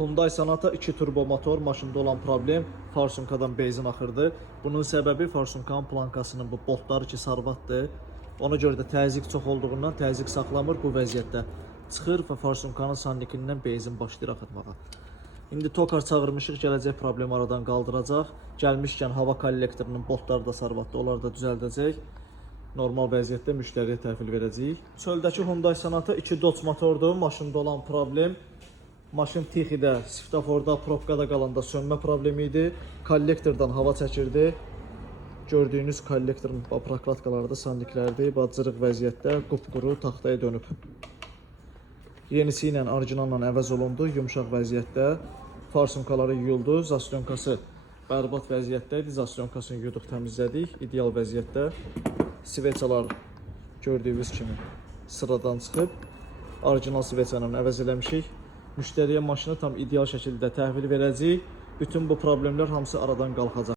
Hyundai Sonata 2 turbo motor, maşında olan problem farsunkadan benzin axırdı. Bunun səbəbi farsunkanın plankasının bu boltları ki sarbatdır. Ona görə də təzyiq çox olduğundan təzyiq saxlamır, bu vəziyyətdə çıxır və farsunkanın sandikindən benzin başlayır axıtmağa. İndi tokar çağırmışıq, gələcək problemi aradan qaldıracaq. Gəlmişkən hava kollektorunun boltları da sarbatdı, onları da düzəldəcək. Normal vəziyyətdə müştəriyə təhvil verəcəyik. Çöldəki Hyundai Sonata 2 Dodge motordur, maşında olan problem. Maşın tixidə, svetoforda, probkada qalanda sönmə problemi idi. Kollektordan hava çəkirdi. Gördüyünüz kollektorun proklatkaları da sandiklərdir. Cırıq vəziyyətdə, qupquru taxtaya dönüb. Yenisi ilə orijinalla əvəz olundu, yumşaq vəziyyətdə. Farsunkaları yuyuldu, zasyonkası bərbad vəziyyətdə idi. Zasyonkasını yuyduq, təmizlədik, ideal vəziyyətdə. Sveçalar gördüyünüz kimi sıradan çıxıb. Orijinal sveçanı əvəz eləmişik. Müştəriyə maşını tam ideal şəkildə təhvil verəcəyik. Bütün bu problemlər hamısı aradan qalxacaq.